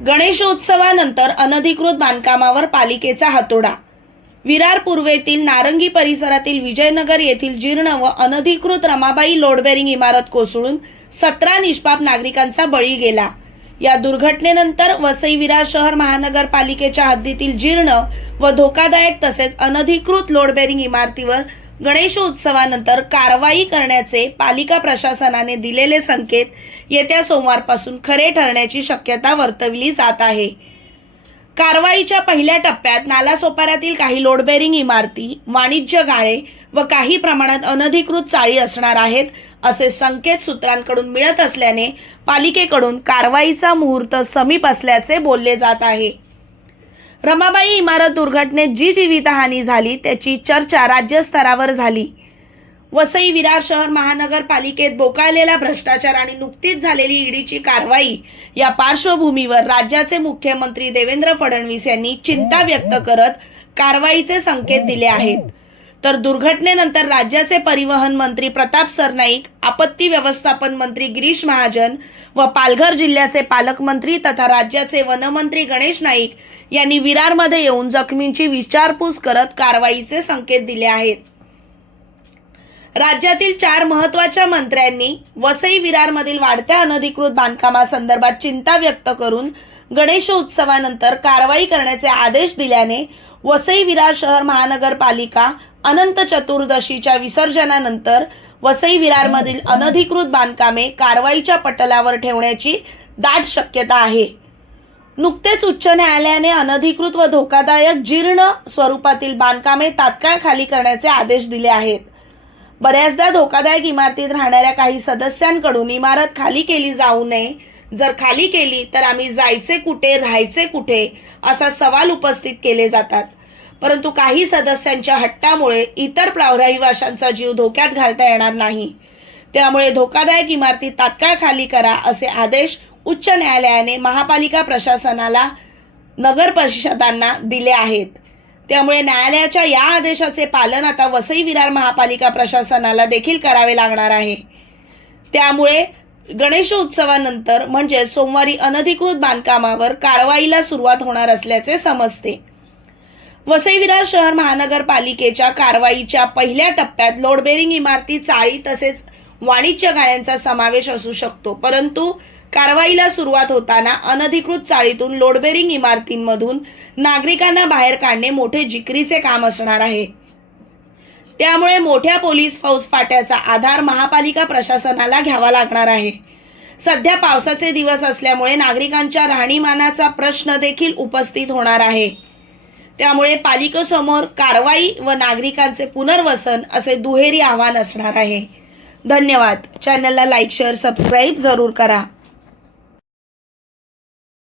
गणेशोत्सवानंतर अनधिकृत बांधकामावर पालिकेचा हातोडा. विरार पूर्वेतील नारंगी परिसरातील विजयनगर येथील जीर्ण व अनधिकृत रमाबाई लोडबेरिंग इमारत कोसळून सतरा निष्पाप नागरिकांचा बळी गेला. या दुर्घटनेनंतर वसई विरार शहर महानगरपालिकेच्या हद्दीतील जीर्ण व धोकादायक तसेच अनधिकृत लोडबेरिंग इमारतीवर गणेशोत्सवानंतर कारवाई करण्याचे पालिका प्रशासनाने दिलेले संकेत येत्या सोमवारपासून खरे ठरण्याची शक्यता वर्तवली जात आहे. कारवाईच्या पहिल्या टप्प्यात नालासोपाऱ्यातील काही लोडबेरिंग इमारती वाणिज्य गाळे व काही प्रमाणात अनधिकृत चाळी असणार आहेत असे संकेत सूत्रांकडून मिळत असल्याने पालिकेकडून कारवाईचा मुहूर्त समीप असल्याचे बोलले जात आहे. रमाबाई इमारत दुर्घटनेत जी जीवितहानी झाली त्याची चर्चा राज्यस्तरावर झाली. वसई विरार शहर महानगरपालिकेत बोकाळलेला भ्रष्टाचार आणि नुकतीच झालेली ईडीची कारवाई या पार्श्वभूमीवर राज्याचे मुख्यमंत्री देवेंद्र फडणवीस यांनी चिंता व्यक्त करत कारवाईचे संकेत दिले आहेत. तर दुर्घटनेनंतर राज्याचे परिवहन मंत्री प्रताप सरनाईक आपत्ती व्यवस्थापन मंत्री गिरीश महाजन व पालघर जिल्ह्याचे पालकमंत्री तथा राज्याचे वनमंत्री गणेश नाईक यांनी विरारमध्ये येऊन जखमींची विचारपूस करत कारवाईचे संकेत दिले आहेत. राज्यातील चार महत्त्वाच्या मंत्र्यांनी वसई विरारमधील वाढत्या अनधिकृत बांधकामासंदर्भात चिंता व्यक्त करून गणेशोत्सवानंतर कारवाई करण्याचे आदेश दिल्याने वसई विरार शहर महानगरपालिका अनंत चतुर्दशीच्या विसर्जनानंतर वसई विरारमधील अनधिकृत बांधकामे कारवाईच्या पटलावर ठेवण्याची दाट शक्यता आहे. नुकतेच उच्च न्यायालयाने अनधिकृत व धोकादायक जीर्ण स्वरूपातील बांधकामे तात्काळ खाली करण्याचे आदेश दिले आहेत. बऱ्याचदा धोकादायक इमारतीत राहणाऱ्या काही सदस्यांकडून इमारत खाली केली जाऊ नये जर खाली केली तर आम्ही जायचे कुठे राहायचे कुठे असा सवाल उपस्थित केले जातात. परंतु काही सदस्यांच्या हट्टामुळे इतर प्रावराहिवाशांचा जीव धोक्यात घालता येणार नाही. त्यामुळे धोकादायक इमारती तात्काळ खाली करा असे आदेश उच्च न्यायालयाने महापालिका प्रशासनाला नगर परिषदांना दिले आहेत. त्यामुळे न्यायालयाच्या या आदेशाचे पालन आता वसई विरार महापालिका प्रशासनाला देखील करावे लागणार आहे. त्यामुळे गणेशोत्सवानंतर म्हणजे सोमवारी अनधिकृत बांधकामावर कारवाईला सुरुवात होणार असल्याचे समजते. वसई विरार शहर महानगरपालिकेच्या कारवाईच्या पहिल्या टप्प्यात लोडबेरिंग इमारती चाळी तसेच वाणिज्य गाळ्यांचा समावेश असू शकतो. परंतु कारवाईला सुरुवात होताना अनधिकृत चाळीतून लोडबेरिंग इमारतींमधून नागरिकांना बाहेर काढणे मोठे जिकरीचे काम असणार आहे. त्यामुळे मोठ्या पोलीस फौजफाट्याचा आधार महापालिका प्रशासनाला घ्यावा लागणार आहे. सध्या पावसाचे दिवस असल्यामुळे नागरिकांच्या राहणीमानाचा प्रश्न देखील उपस्थित होणार आहे. त्यामुळे पालिकेसमोर कारवाई व नागरिकांचे पुनर्वसन असे दुहेरी आव्हान असणार आहे. धन्यवाद. चॅनलला लाईक शेअर सबस्क्राईब जरूर करा.